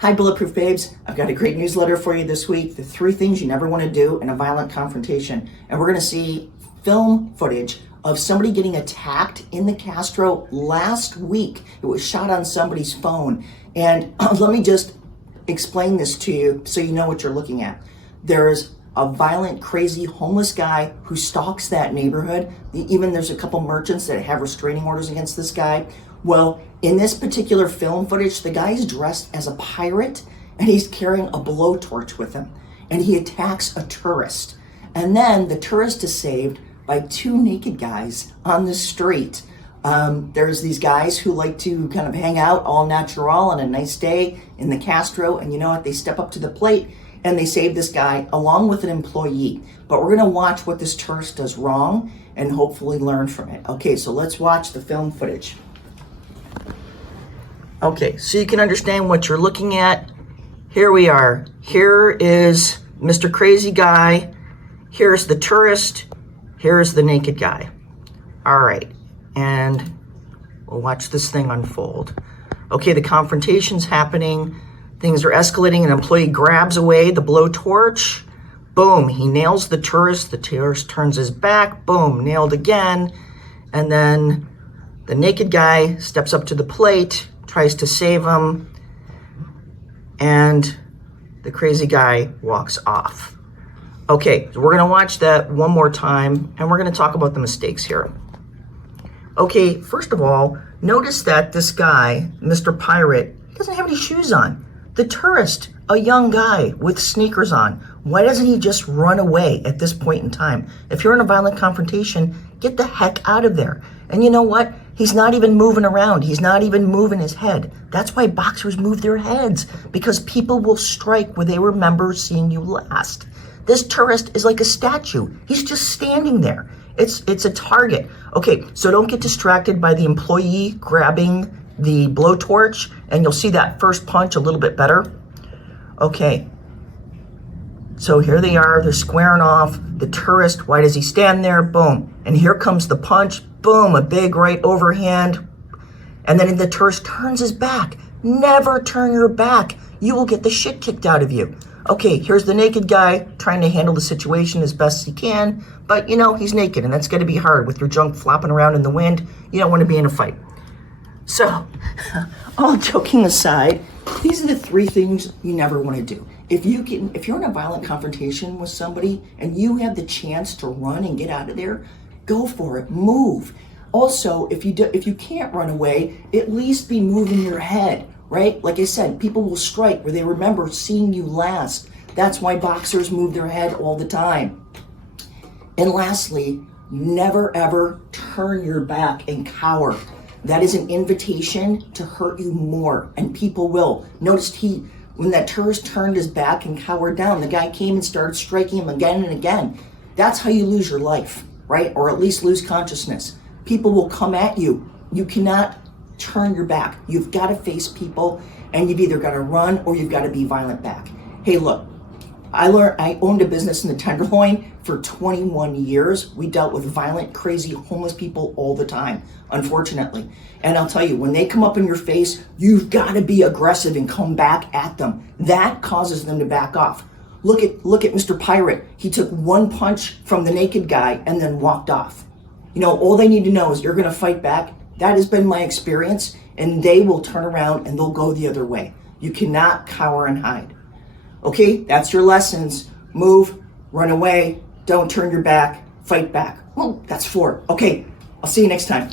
Hi, Bulletproof Babes. I've got a great newsletter for you this week. The 3 things you never want to do in a violent confrontation. And we're going to see film footage of somebody getting attacked in the Castro last week. It was shot on somebody's phone. And let me just explain this to you so you know what you're looking at. There's a violent, crazy, homeless guy who stalks that neighborhood. Even there's a couple merchants that have restraining orders against this guy. Well, in this particular film footage, the guy's dressed as a pirate and he's carrying a blowtorch with him. And he attacks a tourist. And then the tourist is saved by 2 naked guys on the street. There's these guys who like to kind of hang out all natural on a nice day in the Castro. And you know what? They step up to the plate and they save this guy along with an employee. But we're going to watch what this tourist does wrong and hopefully learn from it. Okay, so let's watch the film footage. Okay, so you can understand what you're looking at. Here we are. Here is Mr. Crazy Guy. Here's the tourist. Here's the naked guy. All right, and we'll watch this thing unfold. Okay, the confrontation's happening. Things are escalating. An employee grabs away the blowtorch. Boom, he nails the tourist. The tourist turns his back. Boom, nailed again. And then the naked guy steps up to the plate, tries to save him, and the crazy guy walks off. Okay, so we're gonna watch that one more time, and we're gonna talk about the mistakes here. Okay, first of all, notice that this guy, Mr. Pirate, he doesn't have any shoes on. The tourist, a young guy with sneakers on, why doesn't he just run away at this point in time? If you're in a violent confrontation, get the heck out of there. And you know what? He's not even moving around. He's not even moving his head. That's why boxers move their heads, because people will strike where they remember seeing you last. This tourist is like a statue. He's just standing there. It's a target. Okay, so don't get distracted by the employee grabbing the blowtorch, and you'll see that first punch a little bit better. Okay, so here they are. They're squaring off. The tourist, why does he stand there? Boom. And here comes the punch. Boom, a big right overhand. And then the tourist turns his back. Never turn your back. You will get the shit kicked out of you. Okay, here's the naked guy trying to handle the situation as best he can. But, you know, he's naked, and that's going to be hard with your junk flopping around in the wind. You don't want to be in a fight. So, all joking aside, these are the 3 things you never want to do. If you're in a violent confrontation with somebody and you have the chance to run and get out of there, go for it. Move. Also, if you can't run away, at least be moving your head, right? Like I said, people will strike where they remember seeing you last. That's why boxers move their head all the time. And lastly, never ever turn your back and cower. That is an invitation to hurt you more, and people will. Notice when that tourist turned his back and cowered down, the guy came and started striking him again and again. That's how you lose your life, right? Or at least lose consciousness. People will come at you. You cannot turn your back. You've got to face people, and you've either got to run or you've got to be violent back. Hey, look, I owned a business in the Tenderloin for 21 years. We dealt with violent, crazy, homeless people all the time, unfortunately. And I'll tell you, when they come up in your face, you've got to be aggressive and come back at them. That causes them to back off. Look at Mr. Pirate. He took 1 punch from the naked guy and then walked off. You know, all they need to know is you're going to fight back. That has been my experience, and they will turn around and they'll go the other way. You cannot cower and hide. Okay, that's your lessons. Move, run away, don't turn your back, fight back. Well, that's 4. Okay, I'll see you next time.